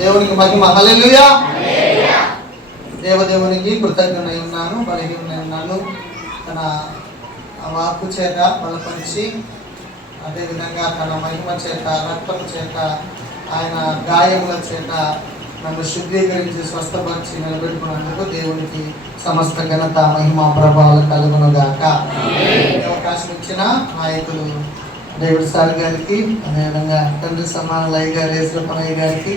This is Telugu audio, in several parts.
దేవునికి మహిమ. హల్లెలూయా. దేవదేవునికి కృతజ్ఞనై ఉన్నాను, బలహీనై ఉన్నాను. తన వాక్కు చేత బలపరిచి, అదేవిధంగా తన మహిమ చేత, రక్తము చేత, ఆయన గాయముల చేత నన్ను శుద్ధీకరించి స్వస్థపరిచి నిలబెట్టుకున్నందుకు దేవునికి సమస్త ఘనత, మహిమ, ప్రభావాలు కలుగునుగాక. అవకాశం ఇచ్చిన నాయకులు డేవిడ్ సార్ గారికి, అదేవిధంగా తండ్రి సమానులయ్య గారు, యేసుపనయ్య గారికి,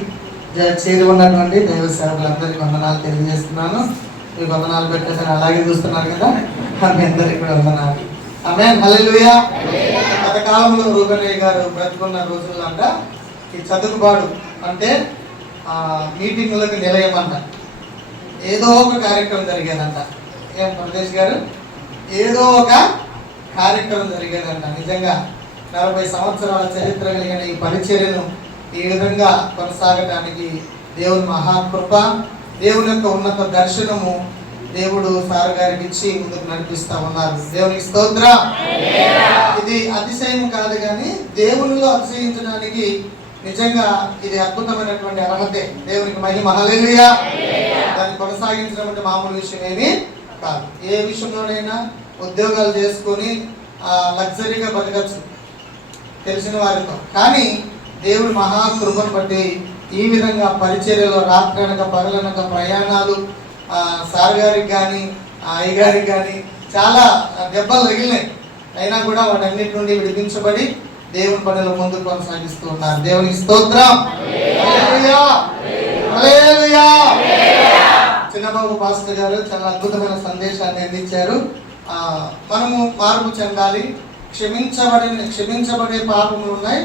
చేరి ఉన్నటువంటి దైవ సేవకులందరికీ వందనాలు తెలియజేస్తున్నాను. మీకు వందనాలు పెట్టేసరి అలాగే చూస్తున్నారు కదా, మీ అందరికీ కూడా వందనాలు. ఆమేన్. హల్లెలూయా. గత కాలంలో రూబెనయ్య గారు బ్రతుకున్న రోజుల్లో అంట ఈ చదువుబాడు అంటే మీటింగులకు నిలయం అంట. ఏదో ఒక కార్యక్రమం జరిగేదంట. ఏం ప్రదేశ్ గారు, ఏదో ఒక కార్యక్రమం జరిగేదంట. నిజంగా 40 సంవత్సరాల చరిత్ర కలిగిన ఈ పరిచర్యను ఈ విధంగా కొనసాగడానికి దేవుని మహాకృప, దేవుని యొక్క ఉన్నత దర్శనము దేవుడు సార్ గారికి ఇచ్చి ముందుకు నడిపిస్తా ఉన్నారు. దేవునికి స్తోత్రం. ఇది అతిశయం కాదు, కానీ దేవునిలో అతిశయించడానికి నిజంగా ఇది అద్భుతమైనటువంటి అర్హతే. దేవునికి మహిమ. హల్లెలూయా. దాన్ని కొనసాగించడం అంటే మామూలు విషయం ఏమీ కాదు. ఏ విషయంలోనైనా ఉద్యోగాలు చేసుకొని లగ్జరీగా బతకచ్చు తెలిసిన వారితో, కానీ దేవుడి మహాకృపను బట్టి ఈ విధంగా పరిచర్యలో రాత్రనక పగలనక ప్రయాణాలు, సార్ గారికి కానీ అయ్య గారికి కానీ చాలా దెబ్బలు తగిలినాయి. అయినా కూడా వాటన్నిటి నుండి విడిపించబడి దేవుని పనులు ముందుకు కొనసాగిస్తూ ఉన్నారు. దేవునికి స్తోత్రం. హల్లెలూయా. హల్లెలూయా. చిన్నబాబు పాస్టర్ గారు చాలా అద్భుతమైన సందేశాన్ని అందించారు. మనము మార్పు చెందాలి. క్షమించబడే పాపములు ఉన్నాయి,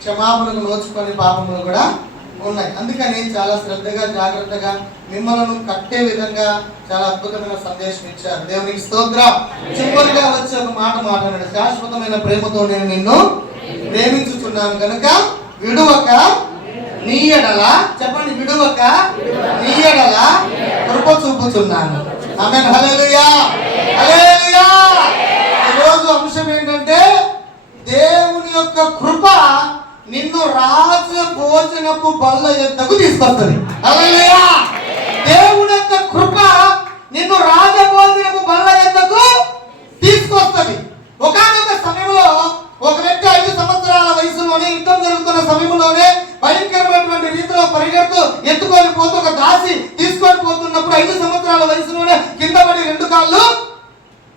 క్షమాపణకు నోచుకునే పాపములు కూడా ఉన్నాయి. అందుకని చాలా శ్రద్ధగా, జాగ్రత్తగా మిమ్మల్ని కట్టే విధంగా చాలా అద్భుతమైన సందేశం ఇచ్చారు. దేవునికి స్తోత్రం. చివరిగా వచ్చి ఒక మాట మాట్లాడాడు. శాశ్వతమైన ప్రేమతో నేను నిన్ను ప్రేమించుచున్నాను కనుక విడువక నీ ఎడల, చెప్పండి, విడువక నీ ఎడల కృప చూపుచున్నాను. ఆమేన్. హల్లెలూయా. హల్లెలూయా. ఈరోజు అంశం ఏంటంటే దేవుని యొక్క కృప నిన్ను రాజు భోజనపు బల్ల యొద్దకు తీసుకొస్తుంది. హల్లెలూయా. దేవుని యొక్క కృప నిన్ను రాజ భోజనపు బల్ల యొద్దకు తీసుకొస్తుంది. ఒకానొక సమయంలో ఒక వ్యక్తి 5 సంవత్సరాల వయసులోనే, యుద్ధం జరుగుతున్న సమయంలోనే భయంకరమైనటువంటి రీతిలో పరిగెడుతూ ఎత్తుకొని పోతూ ఒక దాసి తీసుకొని పోతున్నప్పుడు 5 సంవత్సరాల వయసులోనే కింద పడి 2 కాళ్ళు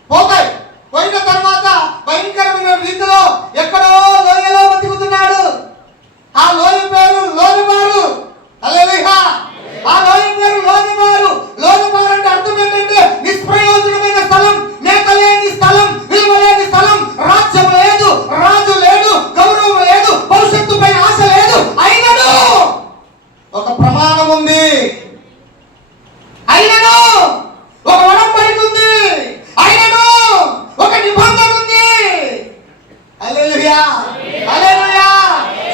పోతాయి. పోయిన తర్వాత భయంకరమైన రీతిలో ఎక్కడో లోయలో బతుకుతున్నాడు. ఆ లోయ పేరు లోయబారు. హల్లెలూయా. ఆ లోయ పేరు లోయబారు. లోయబారు అంటే అర్థం ఏంటంటే నిష్ప్రయోజనమైన స్థలం, మేత లేని స్థలం, విలువ లేని స్థలం, రాజ్యం లేదు, రాజు లేడు, గౌరవం లేదు, భవిష్యత్తు పైన ఆశ లేదు. అయినను ఒక ప్రమాణం ఉంది, అయినను ఒక ఒడంబడిక ఉంది, అయినను ఒక నిబంధన ఉంది. హల్లెలూయా. హల్లెలూయా.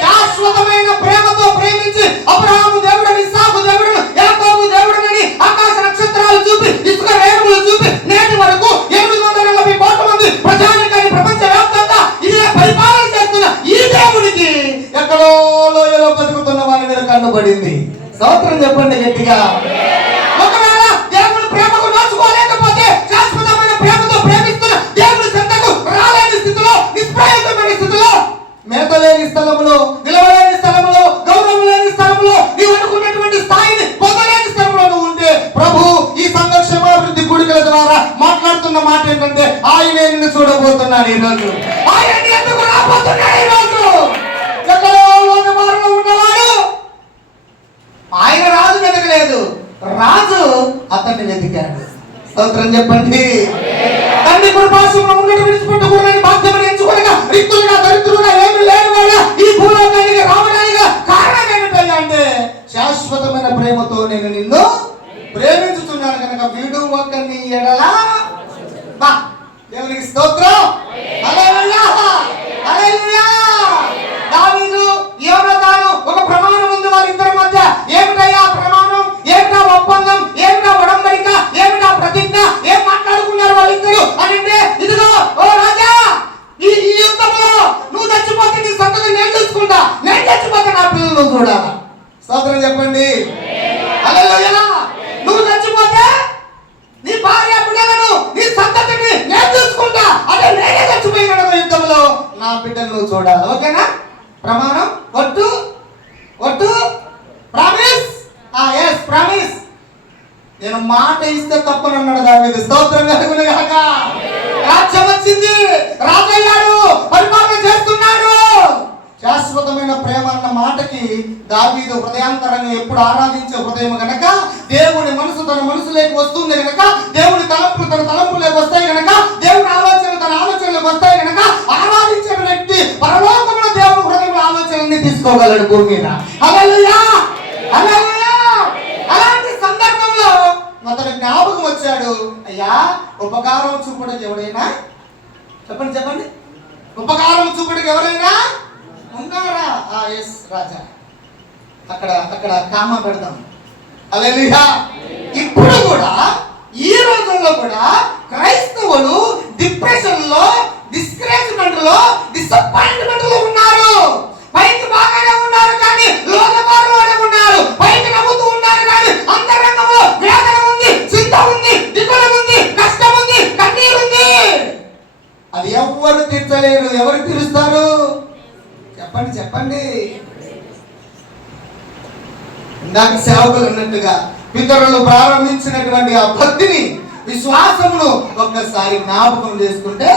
శాశ్వతమైన ప్రేమతో ప్రేమించి అబ్రహాము దేవుడని, ఇస్సాకు దేవుడని, యాకోబు దేవుడని ఆకాశ నక్షత్రాలు చూపి, ఇసుక రేణువులు చూపి నేటి వరకు 840 కోట్ల మంది ప్రజానికాన్ని ప్రపంచవ్యాప్తంగా ఇదే పరిపాలన చేస్తున్న ఈ దేవునికి ఎక్కడో లోయలో బతుకుతున్న వారి మీద కన్నుబడింది. స్తోత్రం చెప్పండి గట్టిగా. ఒకవేళ దేవుని ప్రేమకు నోచుకోలేకపోతే, శాశ్వతమైన ప్రేమతో ప్రేమిస్తున్న దేవుని చెంతకు రాలేని స్థితిలో, నిష్ప్రయోజనమైన స్థితిలో, మేత లేని స్థలంలో, విలువ లేని స్థలంలో, గౌరవం లేని స్థలంలో, నీవు అనుకున్నటువంటి స్థాయిని పొందలేని స్థలంలో నువ్వు ఉంటే, ప్రభు ఈ సంఘ క్షేమాభివృద్ధి కూడికల ద్వారా మాట్లాడుతున్న మాట ఏంటంటే ఆయనే నిన్ను చూడబోతున్నాడు. ఈ రోజు ఆయన ఎందుకు రాబోతున్నాడు? ఈ రోజు ఎక్కడో లోకమారులో ఉన్నవాడు ఆయన రాజు వెతకలేదు, రాజు అతన్ని వెతికాడు. స్తోత్రం చెప్పండి. తండ్రి కృపాసనంలో ఉన్నట్టు విడిచిపెట్టకూడదని బాధ్యతను ఎంచుకోలేక రిక్తులుగా, దరిద్రులుగా, ఏమి లేనివాడుగా ఈ భూలోకానికి రావడానికి కారణం ఏమిటయ్యా అంటే శాశ్వతమైన ప్రేమతో నేను నిన్ను ప్రేమించుతున్నాను కనుక విడువక నీ ఎడల. దేవునికి స్తోత్రం. హల్లెలూయా. హల్లెలూయా. దావీదు, యోనాతాను ఒక ప్రమాణం ఉంది వారిద్దరి మధ్య. ఏమిటయ్యా ప్రమాణం? ఏమిటా ఒప్పందం? ఏమిటా ఒడంబడిక? ఏమిటా ప్రతిజ్ఞ? ఏం మాట్లాడుకున్నారు వాళ్ళిద్దరు అని అంటే, ఇదిగో ఓ రాజా, ఈ యుద్ధంలో నువ్వు చచ్చిపోతే నీ సంతతి నేను చూసుకుంటా, నేను చచ్చిపోతే నా పిల్లలు చూడాలా. స్తోత్రం చెప్పండి. చెప్పండి. హల్లెలూయా. నువ్వు చచ్చిపోతే నీ భార్య బిడ్డలను నీ సంతతిని నేను చూసుకుంటా, అదే నేనే చచ్చిపోయిన యుద్ధంలో నా బిడ్డను నువ్వు చూడాలి. ఓకేనా? ప్రమాణం, ఒట్టు, ఒట్టు, ప్రామిస్. yes promise. నేను మాట ఇస్తే తప్పనన్నాడు దావీదు. స్తోత్రం కలుగును గాక. రాజ్యం వచ్చింది, రాజయ్యాడు, పరిపాలన చేస్తున్నాడు. శాశ్వతమైన ప్రేమ అన్న మాటకి దావీదు హృదయాంతరంగా ఎప్పుడు ఆరాధించే హృదయం గనక, దేవుని మనసు తన మనసులోకి వస్తుంది గనక, దేవుని తలంపులు తన తలంపులోకి వస్తాయి గనక, దేవుని ఆలోచనలు తన ఆలోచనలకు వస్తాయి గనక, ఆరాధించిన వ్యక్తి పరలోకమున దేవుని హృదయంలో ఆలోచనల్ని తీసుకోగలడు భూమి మీద. హల్లెలూయా, హల్లెలూయా. అలాంటి సందర్భంలో అతను జ్ఞాపకం వచ్చాడు, అయ్యా ఉపకారం చూపడానికి ఎవరైనా చెప్పండి, చెప్పండి, ఉపకారం చూపడానికి ఎవరైనా ఉన్నారా? ఎస్ రాజా. అక్కడ కామా పెడదాం. హల్లెలూయా. ఇప్పుడు కూడా ఈ రోజుల్లో కూడా క్రైస్తవులు డిప్రెషన్ లో, డిస్కరేజ్మెంట్ లో, డిసప్పాయింట్మెంట్ లో ఉన్నారు. పైకి బాగానే ఉన్నారు కానీ లోకమారులోనే ఉన్నారు. పైకి నవ్వుతూ ఉన్నారు కానీ అంతరంగంలో వేదన ఉంది, చింత ఉంది, దిగులు ఉంది, కష్టం ఉంది, కన్నీరు ఉంది. అది ఎవరు తీర్చలేరు. ఎవరు తీరుస్తారు? చెప్పండి, చెప్పండి. ఇందాక సేవకులు అన్నట్టుగా పితరులు ప్రారంభించినటువంటి ఆ భక్తిని, విశ్వాసమును ఒక్కసారి జ్ఞాపకం చేసుకుంటే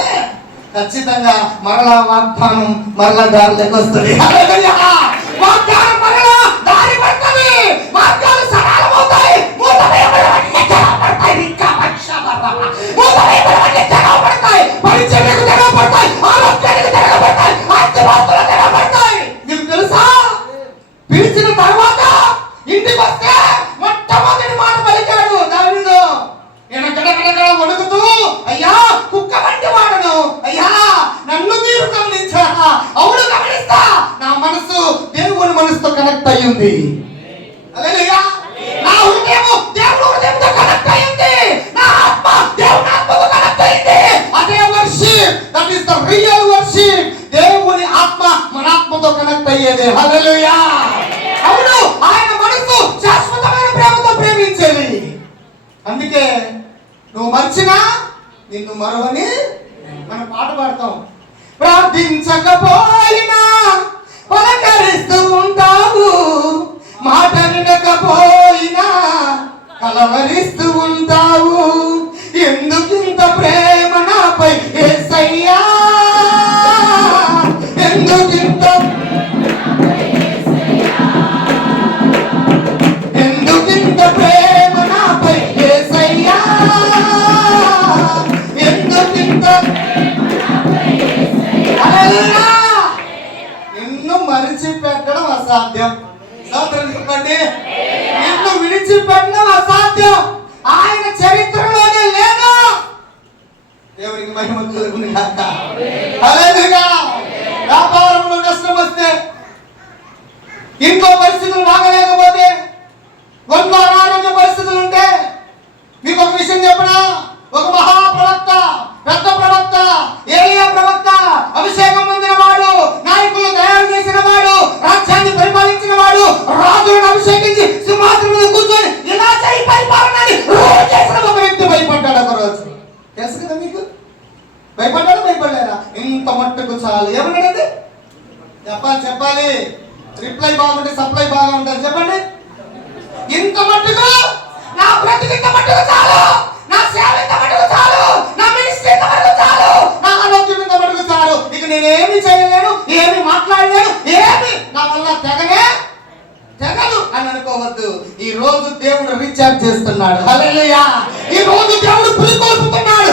ఖచ్చితంగా మరలా వాగ్దానం మరలా దారిలోకి వస్తుంది. వాగ్దానం మరలా దారి పడుతుంది. మార్గాలు సరళమవుతాయి. నీకు తెలుసా, పిలిచిన తర్వాత ఇంటికి వస్తే మొట్టమొదటి మాట పలికాడు దావీదు. నేను గడగడగడ వణుకుతూ, అయ్యా కుక్క వంటి వాడను, అయ్యా నన్ను మీరు గమనించారా? అవును గమనిస్తా. నా మనసు దేవుని మనసుతో కనెక్ట్ అయ్యింది. హల్లెలూయా. నా హృదయం దేవుని హృదయంతో కనెక్ట్ అయ్యింది. నా ఆత్మ దేవుని ఆత్మతో కనెక్ట్ అయ్యింది. అదే worship, that is the real worship. దేవుని ఆత్మ మన ఆత్మతో కనెక్ట్ అయ్యేది. హల్లెలూయా. అవును, ఆయన మనసు శాశ్వతమైన ప్రేమతో ప్రేమించేది. అందుకే నువ్వు మర్చినా నిన్ను మరవని మనం పాట పాడతాం. ప్రార్థించకపోయినా పలకరిస్తూ ఉంటావు, మాట వినకపోయినా కలవరిస్తూ ఉంటావు. ఎందుకింత ప్రేమ నాపై యేసయ్యా, ఎందుకింత ప్రేమ నాపై యేసయ్యా, ఎందుకింత. హల్లెలూయా. నిన్ను మరిచిపెట్టడం అసాధ్యం. స్తోత్రం చెప్పండి. నిన్ను విడిచిపెట్టడం అసాధ్యం. ఆయన చరిత్రలోనే లేదు. దేవునికి మహిమ కలుగును గాక. హల్లెలూయా. వ్యాపారంలో నష్టం వస్తే, ఇంట్లో పరిస్థితులు బాగలేకపోతే, ఒంట్లో అనారోగ్య పరిస్థితులు ఉంటే, మీకు ఒక విషయం చెప్పనా? ఒక మహాప్రవక్త, పెద్ద ప్రవక్త, ఏలియా ప్రవక్త, అభిషేకం పొందిన వాడు, నాయకులు తయారు చేసిన వాడు, రాజ్యాన్ని పరిపాలించిన వాడు, రాజులను అభిషేకించి సింహాసనం మీద కూర్చొని ఇలా చేయి పరిపాలనని రోజు చేసిన ఒక వ్యక్తి భయపడ్డాడు. ఒక రోజు తెలుసు కదా మీకు? భయపడ్డాడు, భయపడ్డారా? ఇంత మట్టుకు చాలు. ఏమన్నాడు? చెప్పాలి. రిప్లై బాగుంటే సప్లై బాగా ఉంటుంది. చెప్పండి. ఇంత మట్టుకు, నా బ్రతుకు ఇంత మట్టుకు చాలు, నా సేవ ఇంత మట్టుకు చాలు, నా మినిస్ట్రీ ఇంత మట్టుకు చాలు, నా ఆరోగ్యం ఇంత మట్టుకు చాలు. ఇక నేను ఏమి చేయలేను, ఏమి మాట్లాడలేను, ఏమి నా వల్ల తెగదు అని అనుకోవద్దు. ఈ రోజు దేవుడు రీఛార్జ్ చేస్తున్నాడు. హల్లెలూయా. ఈ రోజు దేవుడు పులికొల్పుతున్నాడు.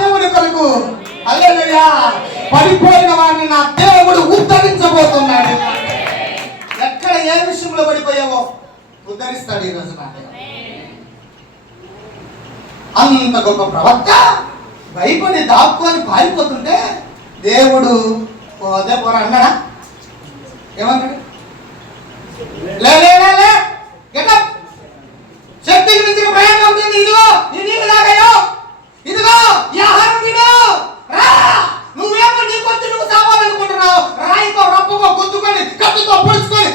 దేవుడి కొరకు. హల్లెలూయా. పడిపోయిన వారిని నా దేవుడు ఉద్ధరించబోతున్నాడు. ఎక్కడ ఏ విషయంలో పడిపోయావో ఉద్ధరిస్తాడు ఈ రోజు. అంత గొప్ప ప్రవక్త భయపడి దాక్కొని పారిపోతుంటే దేవుడు పోదే పోరా అన్నాడా? ఏమన్నాడు? శక్తికి మించిన ప్రయాణం ఉంటుంది. ఇదిగో నీ నీళ్ళు తాగాయో, ఇదిగో ఈ ఆహారం తిను, రా. నువ్వేమో నీ కొద్ది నువ్వు సావాలనుకుంటున్నావు. రాయితో రప్పకో గుద్దుకొని కత్తితో పొడుచుకొని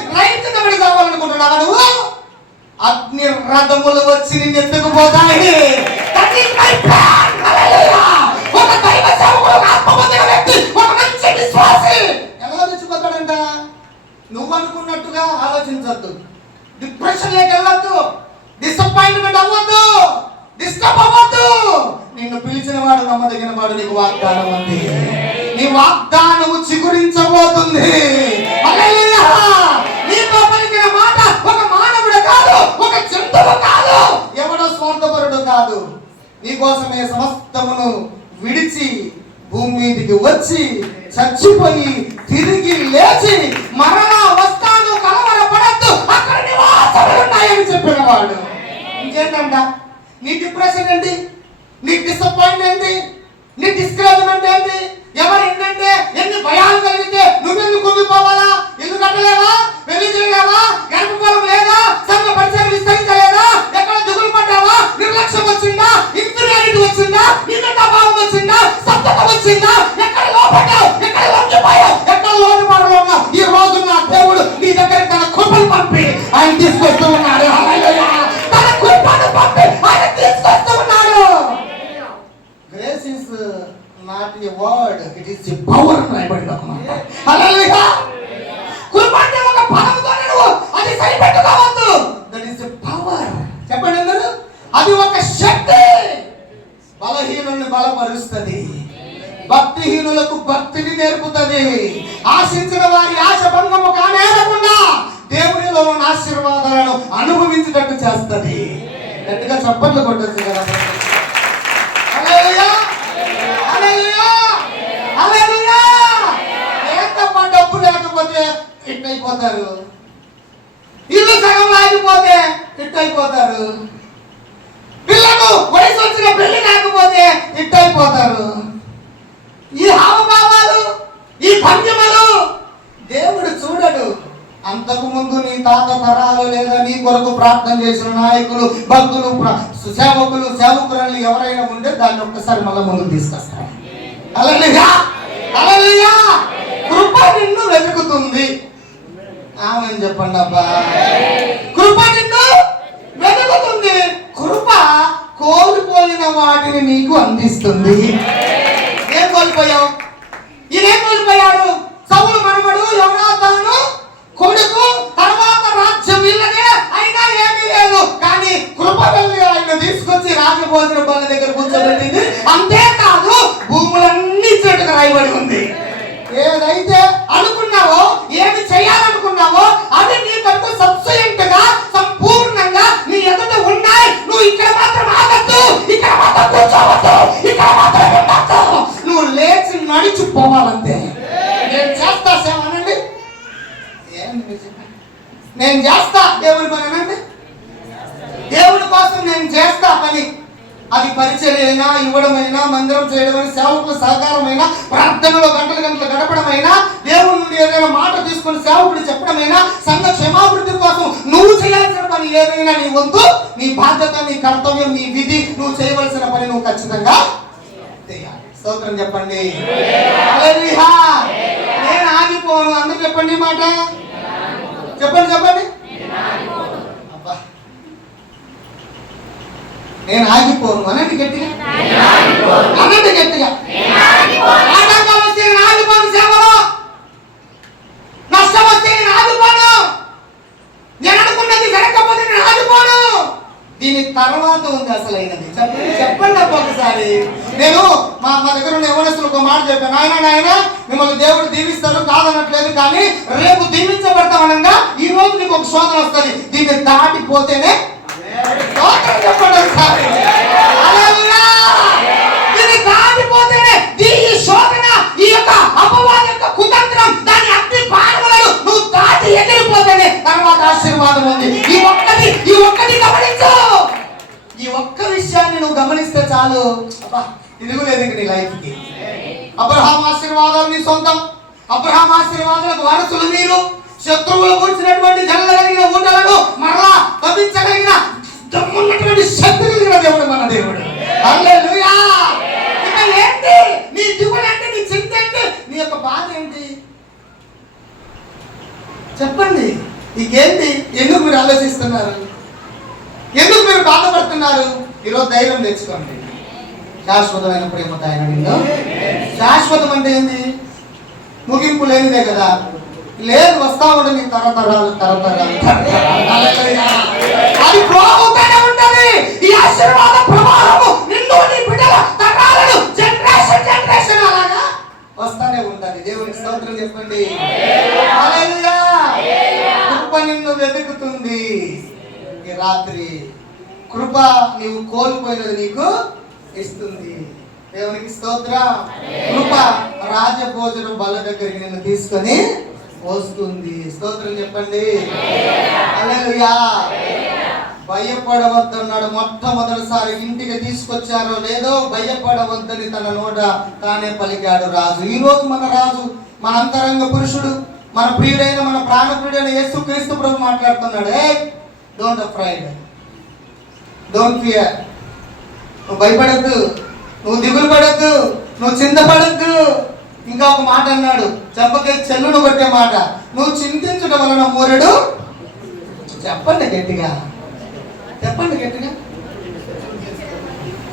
అనుకున్నావా నువ్వు? అగ్ని రథములు వచ్చి నిన్ను ఎత్తుకుపోతాయి. ఒక దైవ సేవకుడు, ఆత్మబంధుల వ్యక్తి, ఒక మంచి విశ్వాసి ఎలా తెచ్చిపోతాడంట? నువ్వు అనుకున్నట్టుగా ఆలోచించద్దు, డిప్రెషన్లోకి వెళ్ళొద్దు, డిసప్పాయింట్మెంట్ అవ్వద్దు, డిస్టర్బ్ అవ్వద్దు. నిన్ను పిలిచిన వాడు నమ్మదగిన వాడు. నీకు వాగ్దానం ఉంది, నీ వాగ్దానము చిగురించబోతుంది. హల్లెలూయా. నీతో పలికిన మాట ఒక మానవుడు కాదు, ఒక జంతువు కాదు, ఎవడో స్వార్థపరుడు కాదు. నీకోసమే సమస్తమును విడిచి భూమి మీదికి వచ్చి చచ్చిపోయి తిరిగి లేచి మరణ వస్తాను, కలవరపడద్దు, అక్కడ నివాసములు ఉన్నాయని చెప్పిన వాడు. ఇంకేంటంట? నీ డిప్రెషన్ ఏంటి? నీ డిసప్పాయింట్ ఏంటి? నీ డిస్కరేజ్మెంట్ ఏంటి? ఎవరు ఏంటంటే ఎన్ని భయాలు కలిగితే నువ్వెందుకు కుంగిపోవాలా? ఇల్లు కట్టలేవా? పెళ్లి చేయలేవా? గర్భఫలం లేదా? సంఘ పరిచయం విస్తరించలేదా? ఎక్కడ దిగులు పడ్డావా? నిర్లక్ష్యం వచ్చిందా? ఇన్ఫీరియారిటీ వచ్చిందా? నిందభావం వచ్చిందా? సత్తత వచ్చిందా? ఎక్కడ లోపడ్డావు? ఎక్కడ లొంగిపోయావు? ఎక్కడ లోటుపాటులో ఉన్నావు? ఈ రోజు నా దేవుడు నీ దగ్గర తన కృపను పంపి ఆయన తీసుకొస్తూ ఉన్నాడు. తన కృపను పంపి ఆయన తీసుకొస్తూ ఉన్నాడు. Grace is not a word, it is a power అని రాయబడింది ఒక మాట. హల్లెలూయా. కృప అంటే ఒక పదముతోనే నువ్వు అది సరిపెట్టుకోవద్దు. That is a power. చెప్పండి అందరూ, అది ఒక శక్తి. బలహీనుల్ని బలపరుస్తుంది, భక్తిహీనులకు భక్తిని నేర్పుతుంది, ఆశించిన వారి ఆశ భంగము కానేరకుండా దేవునిలో ఉన్న ఆశీర్వాదాలను అనుభవించేటట్టు చేస్తుంది. గట్టిగా చప్పట్లు కొట్టొచ్చు కదా. హల్లెలూయా. డబ్బు లేకపోతే ఇట్టయిపోతారు, ఇల్లు సగం ఆగిపోతే ఇట్టయిపోతారు, పిల్లలు వయసు వచ్చిన పెళ్లి లేకపోతే ఇట్టయిపోతారు. ఈ హావభావాలు, ఈ భంగిమలు దేవుడు చూడడు. అంతకు ముందు నీ తాత తరాలు లేదా నీ కొరకు ప్రార్థన చేసిన నాయకులు, భక్తులు, సేవకులు, సేవకురాలు ఎవరైనా ఉంటే దాన్ని ఒక్కసారి మళ్ళీ ముందుకు తీసుకొస్తారు. హల్లెలూయా. హల్లెలూయా. కృప నిన్ను వెతుకుతుంది. ఆమేన్ చెప్పండి అబ్బా. కృప నిన్ను వెతుకుతుంది. కృప కోల్పోయిన వాటిని నీకు అందిస్తుంది. ఏం కోల్పోయావు? ఈయనేం కోల్పోయాడు? సౌలు మనవడు యోనాతాను కొడుకు, తర్వాత రాజ్యం ఇల్లనే, అయినా ఏమీ లేదు. కానీ కృప వెళ్ళి ఆయన తీసుకొచ్చి రాజభోజన బల్ల దగ్గర కూర్చోబెట్టింది. అంతేకాదు భూములన్నీ ఇచ్చినట్టుగా రాయబడి ఉంది. ఏదైతే అనుకున్నావో, ఏమి చేయాలనుకున్నావో అది నీ కొరకు సబ్సిడెంట్ గా సంపూర్ణంగా నీ ఎదుట ఉన్నాయి. నువ్వు ఇక్కడ మాత్రం ఆగద్దు, ఇక్కడ మాత్రం కూర్చోవద్దు, ఇక్కడ మాత్రం ఉండద్దు. నువ్వు లేచి నడిచిపోవాలంతే. నేను చేస్తా సేవ అనండి, నేను చేస్తా దేవుని పని అనండి. దేవుని కోసం నేను చేస్తా పని. అది పరిచర్య అయినా, ఇవ్వడమైనా, మందిరం చేయడమైనా, సేవకుల సహకారమైనా, ప్రార్థనలో గంటలు గంటలు గడపడమైనా, దేవుని నుండి ఏదైనా మాట తీసుకొని సేవకుడు చెప్పడమైనా, సంఘ క్షేమాభివృద్ధి కోసం నువ్వు చేయాల్సిన పని ఏదైనా నీ వంతు, నీ బాధ్యత, నీ కర్తవ్యం, నీ విధి, నువ్వు చేయవలసిన పని నువ్వు ఖచ్చితంగా చేయాలి. స్తోత్రం చెప్పండి. హల్లెలూయా. నేను ఆగిపోను. అందరూ చెప్పండి మాట. చెప్పండి చెప్పండి. అబ్బా, నేను ఆగిపోను అనండి గట్టిగా, అనండి గట్టిగా. ఆటంకాలు వస్తే నేను ఆగిపోను సేవలో, నష్టం వస్తే నేను ఆగిపోను, నేను అనుకున్నది జరగకపోతే నేను ఆగిపోను. దీని తర్వాత ఉంది అసలైనది. చెప్పండి అబ్బా ఒకసారి. నేను మా దగ్గర ఉన్న యవనస్తులు ఒక మాట చెప్పాను. నాయన మిమ్మల్ని దేవుడు దీవిస్తాడు, కాదనట్లేదు, కానీ రేపు దీవించబడతామనగా ఈ రోజు నీకు ఒక శోధన వస్తుంది. దీన్ని దాటిపోతేనే చెప్పండి ఒకసారి. దీన్ని దాటిపోతేనే ఈ శోధన, ఈ యొక్క అపవాద యొక్క కుతంత్రం, దాని అగ్ని బాణములను నువ్వు దాటి ఎగిరిపోతేనే తర్వాత ఆశీర్వాదం ఉంది. ఈ ఒక్కటి గమనించు. ఈ ఒక్క విషయాన్ని నువ్వు గమనిస్తే చాలు. అబ్బా, తిరుగులేదు ఇంక నీ లైఫ్ కి. అబ్రహాం ఆశీర్వాదాలు నీ సొంతం. అబ్రహాం ఆశీర్వాదాలకు వారసులు మీరు. శత్రువులు కూర్చున్నటువంటి జల్లగలిగిన ఊటలను మరలా తప్పించగలిగిన దమ్మున్నటువంటి శక్తి కలిగిన దేవుడు మన దేవుడు. హల్లెలూయా. ఇక ఏంటి నీ దిగులు ఏంటి? నీ చింత ఏంటి? నీ యొక్క బాధ ఏంటి? చెప్పండి. ఇకేంటి? ఎందుకు మీరు ఆలోచిస్తున్నారు? ఎందుకు మీరు బాధపడుతున్నారు? ఈరోజు ధైర్యం తెచ్చుకోండి. శాశ్వతమైన ప్రేమతో ఆయన నిన్ను. శాశ్వతం అంటే ఏంది? ముగింపు లేనిదే కదా. లేదు, వస్తా ఉండదు నీ తరతరాలు తరతరాలు అది పోతూనే ఉంటది. ఈ ఆశీర్వాద ప్రవాహము నిన్ను నీ బిడ్డల తరాలను జనరేషన్ జనరేషన్ అలాగా వస్తానే ఉంటది. దేవునికి స్తోత్రం చెప్పండి. హల్లెలూయా. కృప నిన్ను వెతుకుతుంది. ఈ రాత్రి కృప నీవు కోల్పోయినది నీకు ఇస్తుంది. దేవునికి స్తోత్రం. కృప రాజభోజనం బల్ల దగ్గరికి నిన్ను తీసుకొని వస్తుంది. స్తోత్రం చెప్పండి. హల్లెలూయా. భయపడవద్దన్నాడు. మొట్టమొదటిసారి ఇంటికి తీసుకొచ్చారో లేదో భయపడవద్దని తన నోట తానే పలికాడు రాజు. ఈ రోజు మన రాజు, మన అంతరంగ పురుషుడు, మన ప్రియుడైన మన ప్రాణప్రియుడైన యేసుక్రీస్తు ప్రభు మాట్లాడుతున్నాడు. Don't afraid, don't fear. నువ్వు భయపడద్దు, నువ్వు దిగులు పడద్దు, నువ్వు చింతపడద్దు. ఇంకా ఒక మాట అన్నాడు, చెప్పకే చెల్లును కొట్టే మాట. నువ్వు చింతించడం వలన మూరెడు. చెప్పండి గట్టిగా, చెప్పండి గట్టిగా,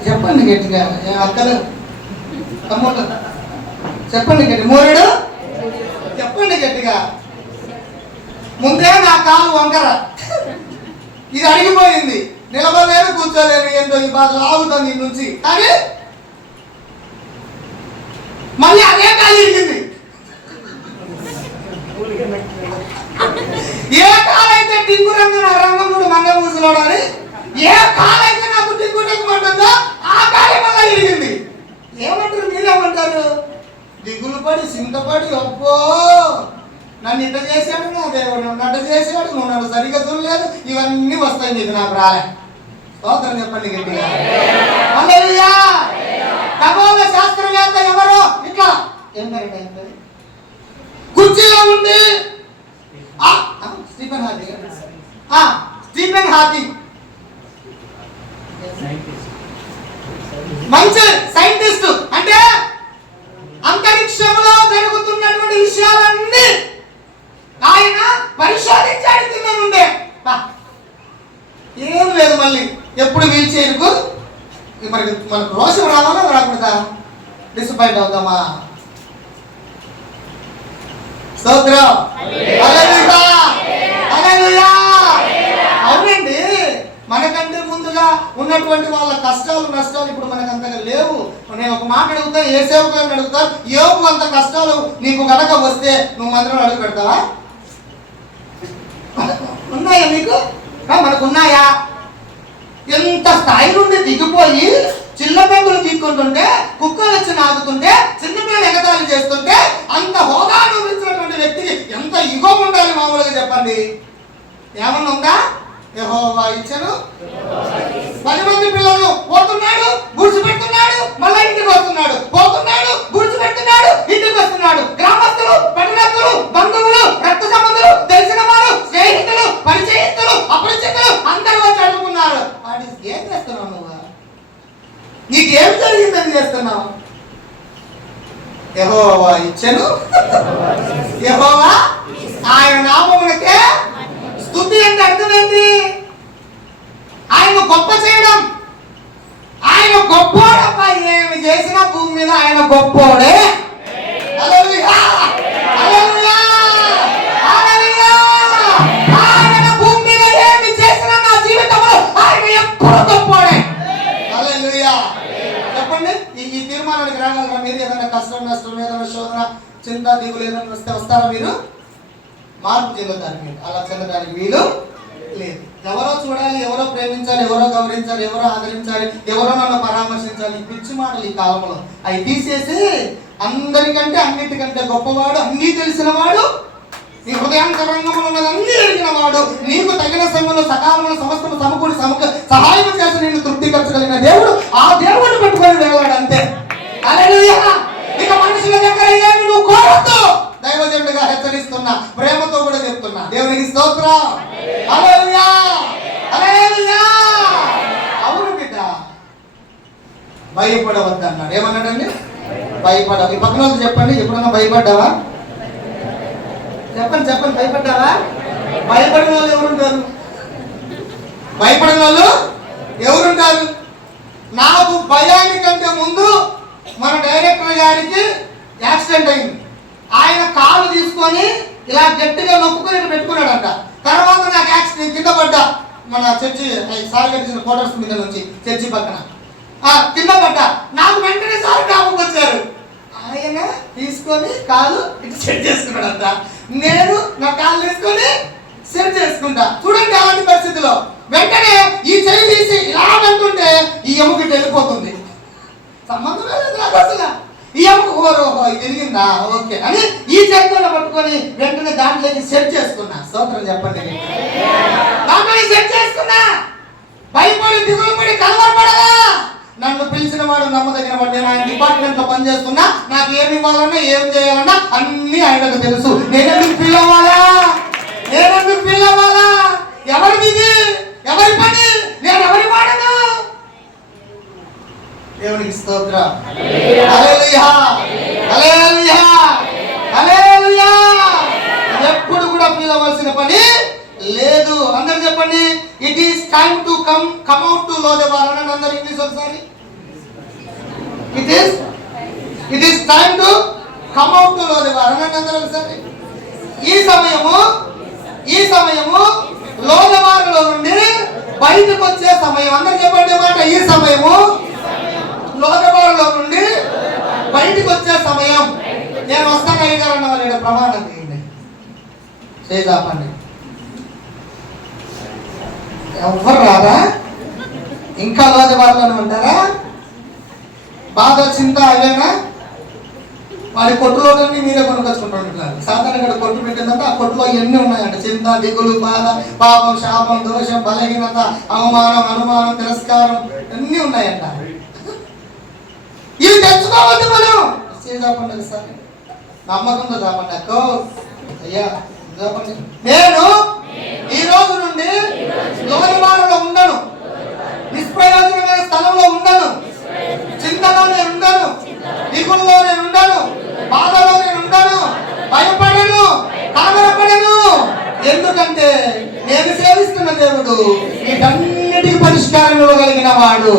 చెప్పండి గట్టిగా. అక్కలు తమ్ముళ్ళు చెప్పండి గట్టి. మూరెడు చెప్పండి గట్టిగా. ముందే నా కాలు వంకర, ఇది అడిగిపోయింది. నిలబడలేను, కూర్చోలేను, ఏంటో ఈ బాధ లాగుతాను నీ నుంచి. కానీ మళ్ళీ అదే కాలు ఇరిగింది. ఏ కాలైతే టింగు రంగు నా రంగముడు మంగ మూసులోడు అని, ఏ కాలైతే నాకు టింగు రంగు అంటుందో ఆ కాలి మళ్ళీ ఇరిగింది. ఏమంటారు మీరేమంటారు? దిగులు పడి సింతపడి, అబ్బో నన్ను ఇంత చేశాడు నా దేవుడు, నన్ను అడ్డ చేశాడు, నువ్వు నన్ను సరిగ్గా చూడలేదు, ఇవన్నీ వస్తాయి నీకు, నాకు రాలే. స్తోత్రం చెప్పండి గట్టిగా. హల్లెలూయా. ఖగోళ శాస్త్రవేత్త ఎవరో ఇట్లా ఏం పేరు కుర్చీలో ఉండి స్టీఫెన్ హాకింగ్ మంచి సైంటిస్ట్. అంటే అంతరిక్షంలో జరుగుతున్నటువంటి విషయాలన్నీ ఆయన పరిశోధించాడు. కింద నుండే ఏం లేదు. మళ్ళీ ఎప్పుడు వీల్ చైర్కు మరి మనకు రోషం రావాలా రాకూడదా? డిసప్పాయింట్ అవుతామా? స్తోత్రం. అవునండి, మనకంటే ముందుగా ఉన్నటువంటి వాళ్ళ కష్టాలు నష్టాలు ఇప్పుడు మనకు అంతగా లేవు. నేను ఒక మాట అడుగుతా, ఏ సేవకులను అడుగుతా, యోగు అంత కష్టాలు నీకు కనుక వస్తే నువ్వు మందిరం అడుగు పెడతావా? ఉన్నాయా నీకు? మనకున్నాయా? ఎంత స్థాయి నుండి దిగిపోయి చిల్ల పెంగులు తీసుకుంటుంటే, కుక్కలు వచ్చి నాగుతుంటే, చిన్నపిల్లలు ఎగతాళి చేస్తుంటే, అంత హోదా అనుభవించినటువంటి వ్యక్తికి ఎంత ఇగో ఉండాలి మామూలుగా చెప్పండి. ఏమన్నా ఉందా? యెహోవా ఇచ్చెను 10 మంది పిల్లలు. పోతున్నాడు, గుడిసి పెడుతున్నాడు, మళ్ళా ఇంటికి వస్తున్నాడు, పోతున్నాడు, గుడిసి పెడుతున్నాడు, ఇంటికి వస్తున్నాడు. గ్రామస్తులు, పట్టణస్తులు, బంధువులు, రక్త సంబంధులు, తెలిసిన వారు, స్నేహితులు, పరిచయస్తులు, అపరిచితులు అందరూ వచ్చి అడుగుతున్నారు. వాటి ఏం చేస్తున్నావు నువ్వు? నీకేం జరిగిందని చేస్తున్నావు? యెహోవా ఇచ్చెను, యెహోవా ఆయన నామమునకే స్తుతి. అంటే అర్థం ఏంటి? ఆయన గొప్ప చేయడం. ఆయన గొప్పోడప్ప. ఏమి చేసినా భూమి మీద ఆయన గొప్పోడే. హల్లెలూయా, హల్లెలూయా, హల్లెలూయా. ఆయన భూమి మీద ఏమి చేసినా నా జీవితంలో ఆయన ఎప్పుడు గొప్పోడే. హల్లెలూయా. చెప్పండి, ఈ తీర్మానానికి రాగలరా మీరు? ఏదైనా కష్టం, నష్టం, ఏదైనా శోధన, చింత, దిగులు ఏదైనా వస్తే వస్తారా మీరు? మార్పు చెందుతారు మీరు. అలా చెందడానికి వీలు లేదు. ఎవరో చూడాలి, ఎవరో ప్రేమించాలి, ఎవరో గౌరవించాలి, ఎవరో ఆదరించాలి, ఎవరో నన్ను పరామర్శించాలి. ఈ పిచ్చి మాటలు ఈ కాలంలో అవి తీసేసి అందరికంటే అన్నిటికంటే గొప్పవాడు, అన్నీ తెలిసిన వాడు, నీ హృదయాంతరంగంలో ఉన్నది అన్ని ఎరిగిన వాడు, నీకు తగిన సమయంలో సకాలంలో సమస్తము సమకూడి సహాయం చేసి నిన్ను తృప్తిపరచగలిగిన దేవుడు, ఆ దేవుడిని పెట్టుకొని వెళ్ళాడు అంతే. హల్లెలూయా. ఇక మనుషుల దగ్గర ఏమి నువ్వు కోరొద్దు. దైవజనుడిగా హెచ్చరిస్తున్నా, ప్రేమతో కూడా చెప్తున్నా. దేవునికి స్తోత్రం. హల్లెలూయా, హల్లెలూయా. అవును బిడ్డ, భయపడవద్దు అన్నాడు. ఏమన్నాడండి? భయపడవు. ఈ పక్కన చెప్పండి, ఎప్పుడన్నా భయపడ్డావా? చెప్పండి, భయపడ్డావా? భయపడిన వాళ్ళు ఎవరుంటారు? భయపడిన వాళ్ళు ఎవరుంటారు? నాకు భయానికంటే ముందు మన డైరెక్టర్ గారికి యాక్సిడెంట్ అయింది. ఆయన కాలు తీసుకొని ఇలా గట్టిగా నొక్కుని పెట్టుకున్నాడంట. తర్వాత నాకు యాక్సిడెంట్ కింద పడ్డా, మన చర్చి సార్ కట్టించిన క్వార్టర్స్ మీద నుంచి చర్చి పక్కన కింద పడ్డా. నాకు వెంటనే సార్ జ్ఞాపకం వచ్చారు. ఆయన తీసుకొని కాలు ఇటు సెట్ చేసుకున్నాడంట. నేను నా కాలు తీసుకొని సెట్ చేసుకుంటా. చూడండి అలాంటి పరిస్థితిలో వెంటనే ఈ చెయ్యి తీసి ఇలా అంటుంటే ఈ ఎముక వెళ్ళిపోతుంది. సంబంధమే లేదు నాకు అసలు. ఈ ఎముక ఓహో ఇది తిరిగిందా ఓకే అని ఈ చేతిలో పట్టుకొని వెంటనే దాంట్లోకి సెట్ చేసుకున్నా. స్తోత్రం చెప్పండి. దాంట్లో సెట్ చేసుకున్నా. భయపడి దిగులు పడి కలవరపడలా. నన్ను పిలిచిన వాడు నమ్మదగిన వాడు. నేను ఆయన డిపార్ట్మెంట్ లో పనిచేస్తున్నా. నాకు ఏమి ఇవ్వాలన్నా ఏం చేయాలన్నా అన్ని ఆయనకు తెలుసు. నేనెందుకు ఫీల్ అవ్వాలా? నేనెందుకు ఫీల్ అవ్వాలా? ఎవరిది? ఎవరి పని? నేను ఎవరి వాడను? దేవునికి స్తోత్రం. హల్లెలూయా హల్లెలూయా హల్లెలూయా. ఎప్పుడు కూడా ఫీల్ అవ్వాల్సిన పని లేదు. అందరూ చెప్పండి, it is time to come out to Lodebar అని అందరూ ఇంగ్లీష్ ఒకసారి. It is time to come out to Lodebar అని అందరూ ఒకసారి. ఈ సమయము లోదెబారులో నుండి బయటకు వచ్చే సమయం. అందరూ చెప్పండి మాట. ఈ సమయము లోదెబారులో నుండి బయటకు వచ్చే సమయం. నేను వస్తాను అయ్యగారు అన్న వాళ్ళు ప్రమాణం తీయండి, చేసాపండి. ఎవరు రాదా? ఇంకా లోదెబారులోనే ఉంటారా? బాధ చింత అవేనా? వాడి కొట్టులోనే మీరే కొనుకొచ్చుకుంటుంటున్నారు. సాధారణ కొట్టు పెట్టిందంటే ఆ కొట్టులో ఎన్ని ఉన్నాయంట. చింత, దిగులు, బాధ, పాపం, శాపం, దోషం, బలహీనత, అవమానం, అనుమానం, తిరస్కారం అన్నీ ఉన్నాయంట. ఇవి తెచ్చుకోవద్దు మనం. చెప్పండి సార్, నమ్మకంతో చెప్పండి. అక్కో అయ్యా చెప్పండి, నేను ఈ రోజు నుండి లోదెబారులో ఉండను, నిష్ప్రయోజనమైన స్థలంలో ఉండను, చింతలో నేను ఉండను, దిగుల్లో నేను ఉండను, బాధలో నేను ఉండను, భయపడను, కలవరపడను. ఎందుకంటే నేను సేవిస్తున్న దేవుడు వీటన్నిటికి పరిష్కారం ఇవ్వగలిగిన వాడు.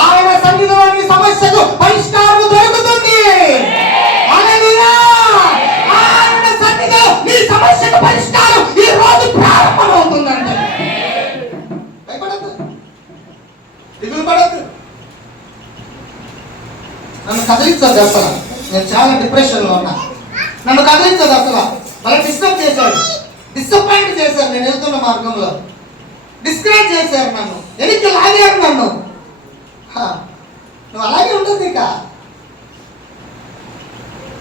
ఆయన సన్నిధిలోని సమస్యకు పరిష్కారం దొరుకుతుంది. హల్లెలూయా. ఆయన సన్నిధిలో నీ సమస్యకు పరిష్కారం ఈ రోజు ప్రారంభమవుతుందంటే భయపడద్దు, దిగులు పడద్దు. నన్ను కదిలించదు అసలు. నేను చాలా డిప్రెషన్ లో ఉన్నా. నన్ను కదిలించదు అసలు. వాళ్ళకి డిస్టర్బ్ చేశాడు, డిసప్పాయింట్ చేశారు. నేను వెళ్తున్న మార్గంలో డిస్కరేజ్ చేశారు, నన్ను వెనక్కి లాగారు. నన్ను నువ్వు అలాగే ఉండదు. ఇక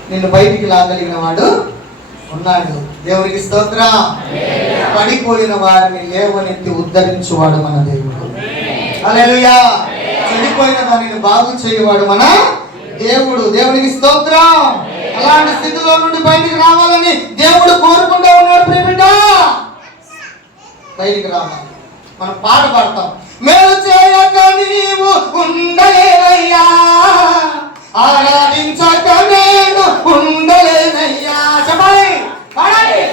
నిన్ను బయటికి లాగలిగిన వాడు ఉన్నాడు. దేవునికి స్తోత్రం. పడిపోయిన వారిని లేవనెత్తి ఉద్ధరించువాడు మన దేవుడు. హల్లెలూయా. చెడిపోయిన దానిని బాగు చేయవాడు మన దేవుడు. దేవునికి స్తోత్రం. అలాంటి స్థితిలో నుండి బయటికి రావాలని దేవుడు కోరుకుంటూ ఉన్నాడు. ప్రియబిడ్డ, బయటికి రావాలి. మనం పాట పాడతాం. మేలు చేయక నీవు ఉండలేనయ్యా, ఆరాధించక నేను ఉండలేనయ్యా. చెప్పాలి, పాడాలి.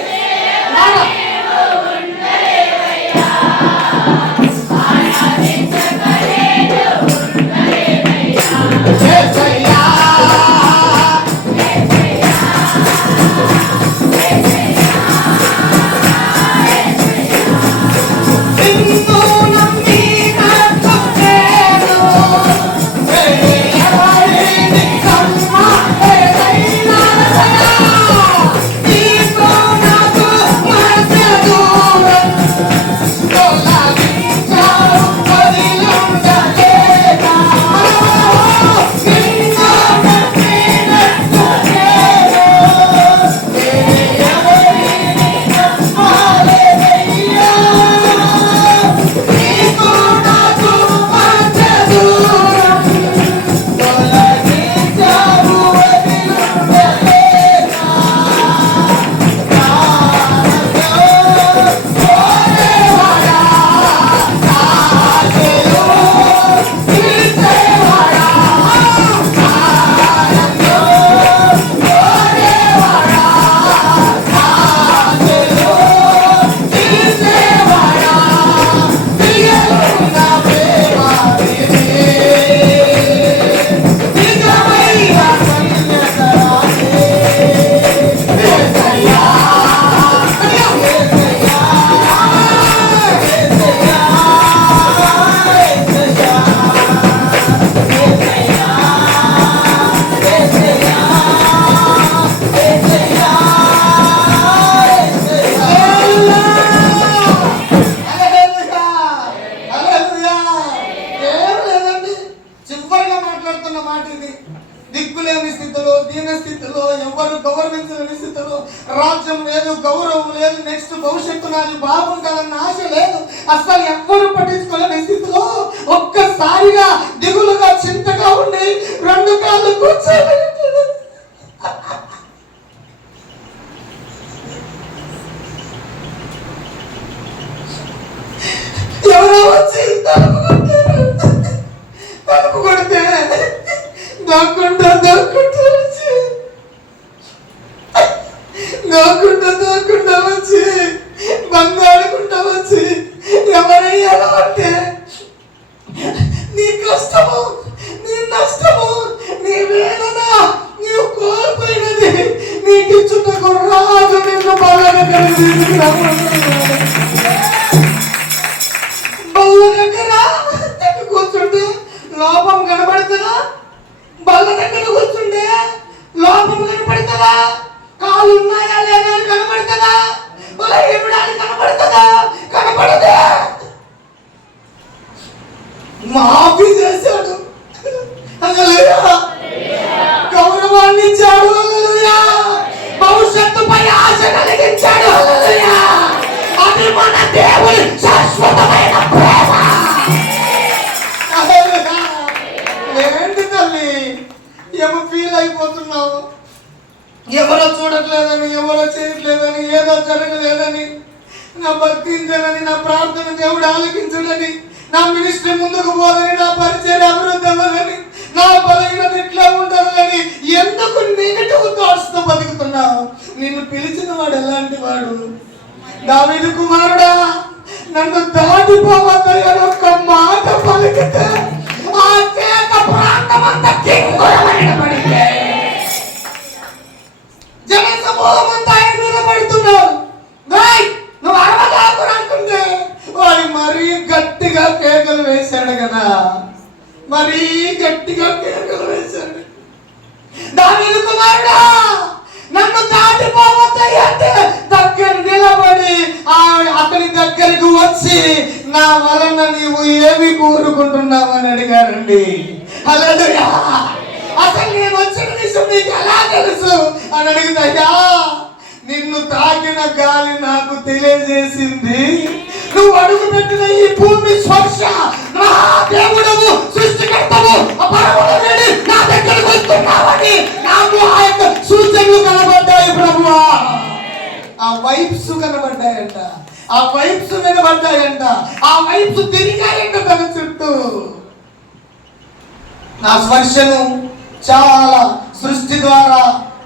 నెక్స్ట్ భవిష్యత్తు నాకు బాగుంటానన్న ఆశ లేదు. అసలు ఎవ్వరు పట్టించుకోలేని స్థితిలో ఒక్కసారిగా దిగులుగా చింతగా ఉండి 2 కాళ్ళు కూర్చొని ఎవరో వచ్చి తలుపు కొడితే దాక్కుంటా వచ్చి బంగాడుకుంటా వచ్చి ఎవరయ్యాలో అంటే నీ కష్టము, నీ నష్టము, నీ వేదన, నీవు కోల్పోయినది నీకు ఇచ్చుటకు రాజు నిన్ను బల్ల దగ్గర కూర్చుంటే లోపం కనబడుతుందా? బల్ల దగ్గర కూర్చుంటే లోపం కనబడుతుందా? కాళ్ళు ఉన్నాయా లేదా అని కనబడుతుందా? బలహీనుడానికి కనబడుతుందా? కనబడదే. మాఫీ చేశాడు, గౌరవాన్ని ఇచ్చాడు, భవిష్యత్తుపై ఆశ కలిగించాడు. అది మన దేవుని శాశ్వతమైన ప్రేమ. ఏంటి తల్లి ఏమో ఫీల్ అయిపోతున్నావు? ఎవరో చూడట్లేదని, ఎవరో చేయట్లేదని, ఏదో జరగలేదని, నా భక్తించదని, నా ప్రార్థన దేవుడు ఆలకించడని, నా మినిస్ట్రీ ముందుకు పోదని, నా పరిచయం అభివృద్ధి అవ్వదని, నా బలహీనత ఇట్లా ఉండాలని ఎందుకు నెగటివ్ థాట్స్ తో బతుకుతున్నావు? నిన్ను పిలిచిన వాడు ఎలాంటి వాడు? దావీదు కుమారుడా, నన్ను దాటిపోవద్దని ఒక్క మాట పలికితే ఆ చేత ప్రాంతమంతా కింగురమైనబడింది. జన సమూహమంతా ఆయన నిలబడుతున్నారు. నువ్వు అరవదాకుని అంటుంటే వాడు మరీ గట్టిగా కేకలు వేశాడు కదా, మరీ గట్టిగా కేకలు వేశాడు. దావీదు కుమారుడా, నన్ను దాటిపోవద్దని అంటే దగ్గర నిలబడి అతని దగ్గరికి వచ్చి నా వలన నీవు ఏమి కోరుకుంటున్నావని అడిగారండి. హల్లెలూయా. అసలు నేను వచ్చిన విషయం నీకు ఎలా తెలుసు అని అడిగితే, నిన్ను తాకిన గాలి నాకు తెలియజేసింది. నువ్వు అడుగు పెట్టిన ఈ భూమి స్పర్శ, నా దేవుడవు, సృష్టికర్తవు, నా దగ్గరకు వస్తున్నావని నాకు ఆ యొక్క సూచనలు కనబడ్డాయి ప్రభువా. ఆ వైబ్స్ కనబడ్డాయంట, ఆ వైబ్స్ వినబడ్డాయంట, ఆ వైబ్స్ తిరిగాయంట తన చుట్టూ. నా స్పర్శను చాలా సృష్టి ద్వారా,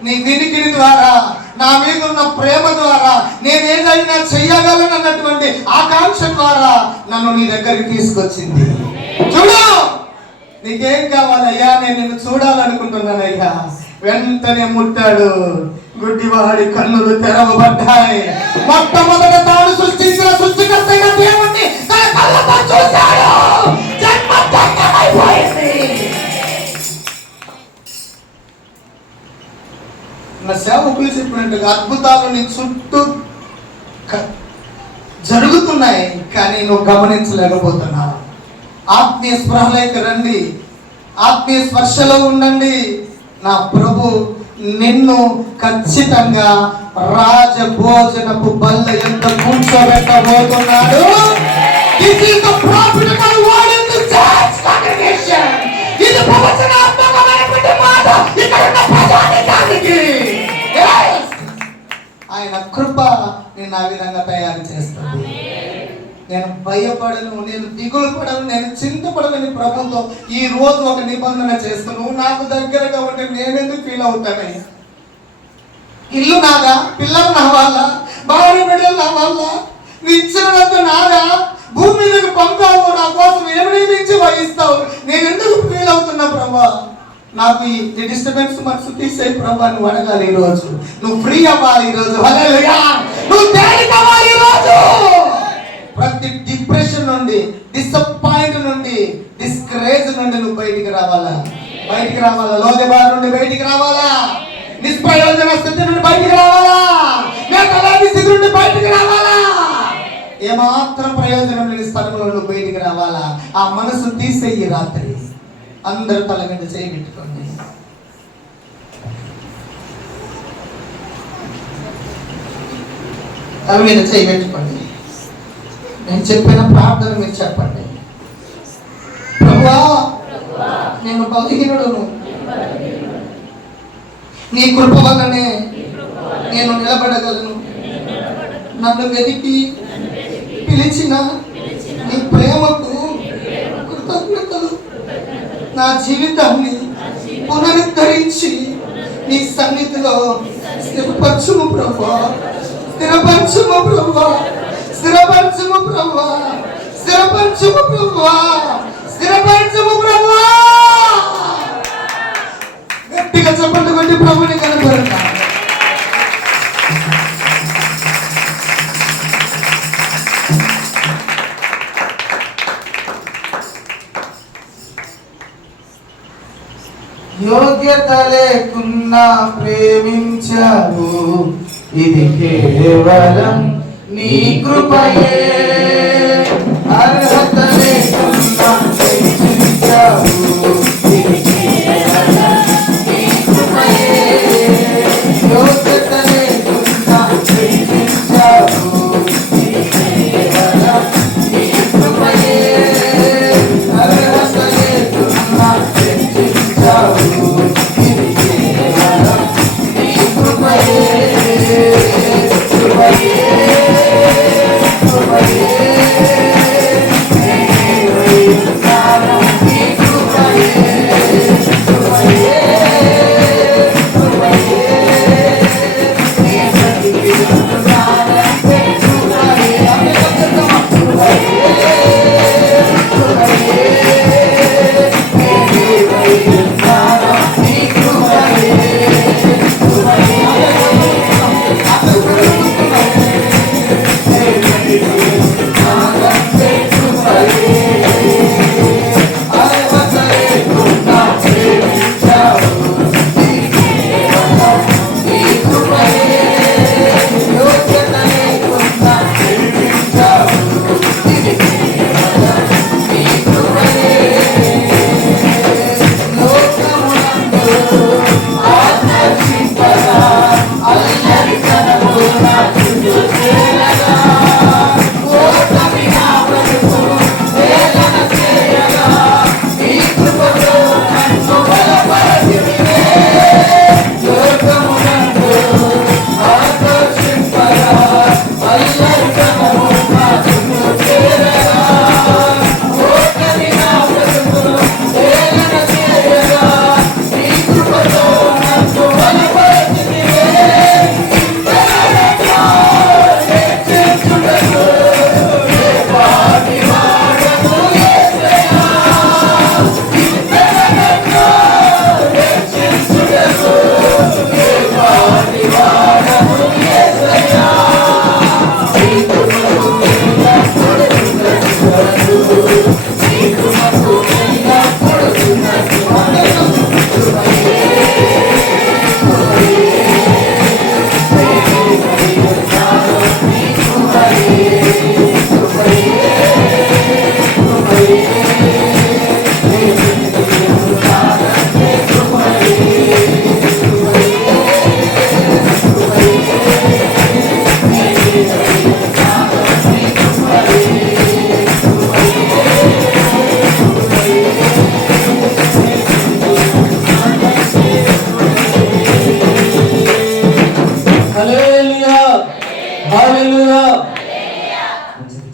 నీ వినికిడి ద్వారా, నా మీద ఉన్న ప్రేమ ద్వారా, నేనేదైనా చెయ్యగలను అన్నటువంటి ఆకాంక్ష ద్వారా నన్ను నీ దగ్గరికి తీసుకొచ్చింది. చూడు, నీకేం కావాలయ్యా? నేను నిన్ను చూడాలనుకుంటున్నానయ్యా. వెంటనే ముట్టాడు. గుడ్డివాడి కన్నులు తెరవబడ్డాయి. మొట్టమొదట తాను సృష్టించిన సృష్టికర్తైన దేవుణ్ణి తన కళ్ళతో చూశాడు. జన్మ ధన్యమైపోయింది. నా సేవకులు చెప్పినట్టుగా అద్భుతాలు నీ చుట్టూ జరుగుతున్నాయి, కానీ నువ్వు గమనించలేకపోతున్నావు. ఆత్మీయ స్పృహలోకి రండి, ఆత్మీయ స్పర్శలో ఉండండి. నా ప్రభు నిన్ను ఖచ్చితంగా రాజభోజనపు బల్ల ఎంత కూర్చోబెట్టబోతున్నాడు. This is the prophetical word in the church congregation. ఇది ప్రవచనాత్మకమైనటువంటి మాట ఇక్కడ ఉన్న ప్రజానికానికి. ఆయన కృప నేను ఆ విధంగా తయారు చేస్తాను. నేను భయపడను, నేను దిగులు పడను, నేను చింతపడని ప్రభుతో ఈ రోజు ఒక నిబంధన చేస్తాను. నాకు దగ్గరగా ఉంటే నేనెందుకు ఫీల్ అవుతానయ్యా? ఇల్లు నాదా, పిల్లలు నా వాళ్ళ, భార్య బిడ్డలు నా వాళ్ళ, నీ ఇచ్చినంత నాదా, భూమి మీదకి పంపావు, నా కోసం ఏమి నుంచి వహిస్తావు, నేను ఎందుకు ఫీల్ అవుతున్నా ప్రభా? నాకు ఈ డిస్టర్బెన్స్ మనసు తీసే ప్రభా నువ్వు అడగాలి. ఈ రోజు నువ్వు ఫ్రీ అవ్వాలి. ఈ రోజు హల్లెలూయా, నువ్వు తేలిక అవ్వాలి. ఈ రోజు ప్రతి డిప్రెషన్ నుండి, డిసప్పాయింట్ నుండి, డిస్కరేజ్ నుండి నువ్వు బయటికి రావాలా, బయటికి రావాలా. లోదెబార్ నుండి బయటికి రావాలా, నిష్ప్రయోజన స్థితి నుండి బయటికి రావాలా, మేకలాంటి స్థితి నుండి బయటికి రావాలా. ఏమాత్రం ప్రయోజనం లేని స్థలంలో నువ్వు బయటికి రావాలా. ఆ మనసు తీసేయి. రాత్రి అందరూ తల మీద చేయబెట్టుకోండి. తల మీద చేయి పెట్టుకోండి. నేను చెప్పిన ప్రార్థన మీరు చెప్పండి. ప్రభువా, నేను బలహీనుడును, నీ కృప వల్లనే నేను నిలబడగలను. నన్ను వెతికి పిలిచిన నీ ప్రేమకు కృతజ్ఞతలు. నా జీవితాన్ని పునరుద్ధరించి నీ సన్నిధిలో స్థిరపరచుము ప్రభువా, స్థిరపరచుము ప్రభువా, స్థిరపరచుము ప్రభువా, స్థిరపరచుము ప్రభువా, స్థిరపరచుము ప్రభువా. గట్టిగా చప్పట్లు కొట్టి ప్రభుని కనపడతా. యోగ్యత లేకున్నా ప్రేమించావు, ఇది కేవలం నీ కృపయే. అర్హత లేకున్నా ప్రేమించావు, ఇది కేవలం నీ కృపయే. యోగ్యత లేకున్నా ప్రేమించావు, ఇది కేవలం నీ కృపయే. అర్హత లేకున్నా ప్రేమించావు,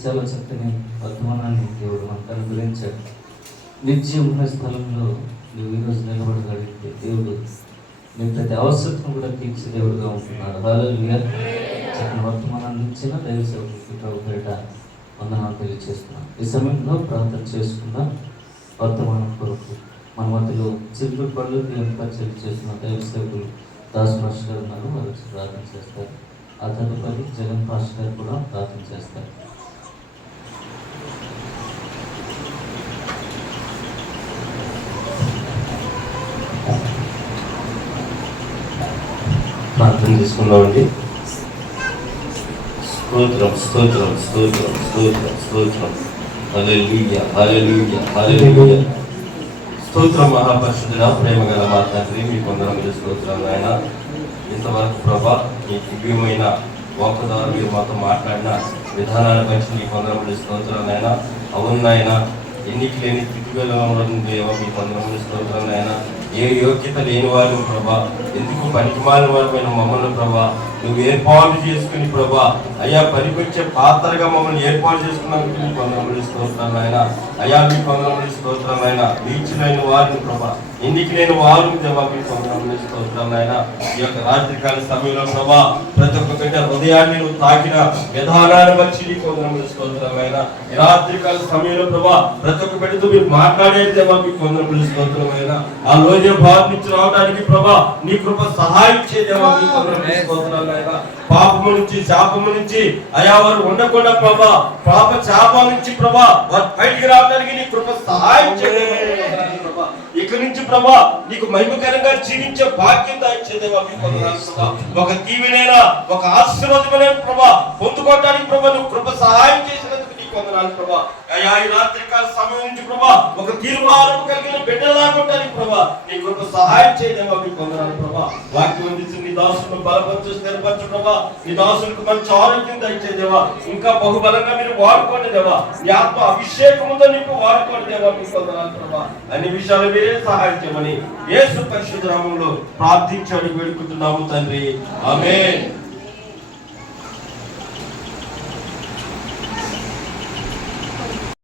చాలా చక్కని వర్తమానాన్ని దేవుడు మనకు అనుగ్రహించాడు. నిత్యం ఉన్న స్థలంలో నువ్వు ఈరోజు నిలబడగలిగితే దేవుడు నీ ప్రతి అవసరం కూడా తీర్చి దేవుడుగా ఉంటున్నాడు. హల్లెలూయా. చక్కని వర్తమానాన్ని ఇచ్చిన దైవ సేవకుడికి ప్రభు పేరిట వందనాలు తెలియజేస్తున్నాను. ఈ సమయంలో ప్రార్థన చేసుకుందాం. వర్తమానం కొరకు మన మధ్యలో చిరుకుడు పళ్ళు దేవుని పరిచయం చేస్తున్న దైవ సేవకులు దాస్ పాస్టర్ గారు ఉన్నారు. వారు వచ్చి ప్రార్థన చేస్తారు. ఆ తదుపరి జగన్ పాస్టర్ గారు కూడా ప్రార్థన చేస్తారు. ప్రార్థన తీసుకుందామండి. స్తోత్రం స్తోత్రం స్తోత్రం స్తోత్రం స్తోత్రం. హల్లెలూయా హల్లెలూయా హల్లెలూయా. స్తోత్రం మహాపరిశుద్ధుడా, ప్రేమ గల మా తండ్రి, మీ కొందరం స్తోత్రం నాయన. ఇంతవరకు ప్రభా, మీ దివ్యమైన వాక్ ద్వారా మీరు మాతో మాట్లాడిన విధానాన్ని బట్టి నీ వందనములు స్తోత్రాలు నాయన. అవును నాయన, ఎన్నిక లేని స్థితిగలంలో మీ వందనములు స్తోత్రాలు నాయన. ఏ యోగ్యత లేని వారు ప్రభా, ఎందుకు పనికిమాలిన వారిపైన మమ్మల్ని ప్రభా నువ్వు ఏర్పాటు చేసుకుని ప్రభా అయ్యా పనికొచ్చే పాత్రగా మమ్మల్ని ఏర్పాటు చేసుకున్నందుకు మీకు వందనములు స్తోత్రాలు నాయన. అయ్యా మీకు వందనములు స్తోత్రాలు నాయన. నీచులైన వారిని ప్రభా, ఎన్నిక లేని వారు దేవా మీకు వందనములు స్తోత్రాలు నాయన. ఈ యొక్క రాత్రికాల సమయంలో ప్రభా ప్రతి ఒక్క హృదయాన్ని నువ్వు తాకిన విధానాన్ని బట్టి నీకు వందనములు స్తోత్రాలు నాయన. ఈ రాత్రికాల సమయంలో ప్రభా ప్రతి ఒక్క బిడ్డతో మీరు మాట్లాడే దేవా మీకు వందనములు స్తోత్రాలు నాయన. ఆ లోయ భావం నుంచి రావడానికి ప్రభా నీ కృప సహాయం చేయదేవా మీకు వందనములు స్తోత్రాలు నాయన. పాపము నుంచి శాపము నుంచి అయా వారు ఉండకుండా ప్రభా పాప శాపం నుంచి ప్రభా వారు బయటికి రావడానికి నీ కృప సహాయం చేయదేవా ప్రభా. ఇక నుంచి ప్రభా నీకు మహిమకరంగా జీవించే భాగ్యం దాయించేదేవా మీకు వందనాలు ప్రభా. ఒక దీవెనైన ఒక ఆశీర్వాదమైన ప్రభా పొందుకోవడానికి ప్రభా నువ్వు కృప సహాయం చేసినందుకు నీకు వందనాలు ప్రభా. అయ్యా ఈ రాత్రికాల సమయం నుంచి ప్రభా ఒక తీర్మానం కలిగిన బిడ్డలాగొట్టడానికి ప్రభా నీ కృప సహాయం చేయదేవా మీకు వందనాలు ప్రభా. వాక్యం అందించి నీ దాసులను బలపరచు స్థిరపరచు ప్రభా. నీ దాసులకు మంచి ఆరోగ్యం దయచేదేవా. ఇంకా బహుబలంగా మీరు వాడుకోండి దేవా. నీ ఆత్మ అభిషేకముతో నీకు వాడుకోండి దేవా మీకు వందనాలు ప్రభా. అన్ని విషయాలు మీరే సహాయం చేయమని యేసు పరిశుద్ధ నామములో ప్రార్థించి అడిగి వేడుకుంటున్నాము తండ్రి. ఆమేన్.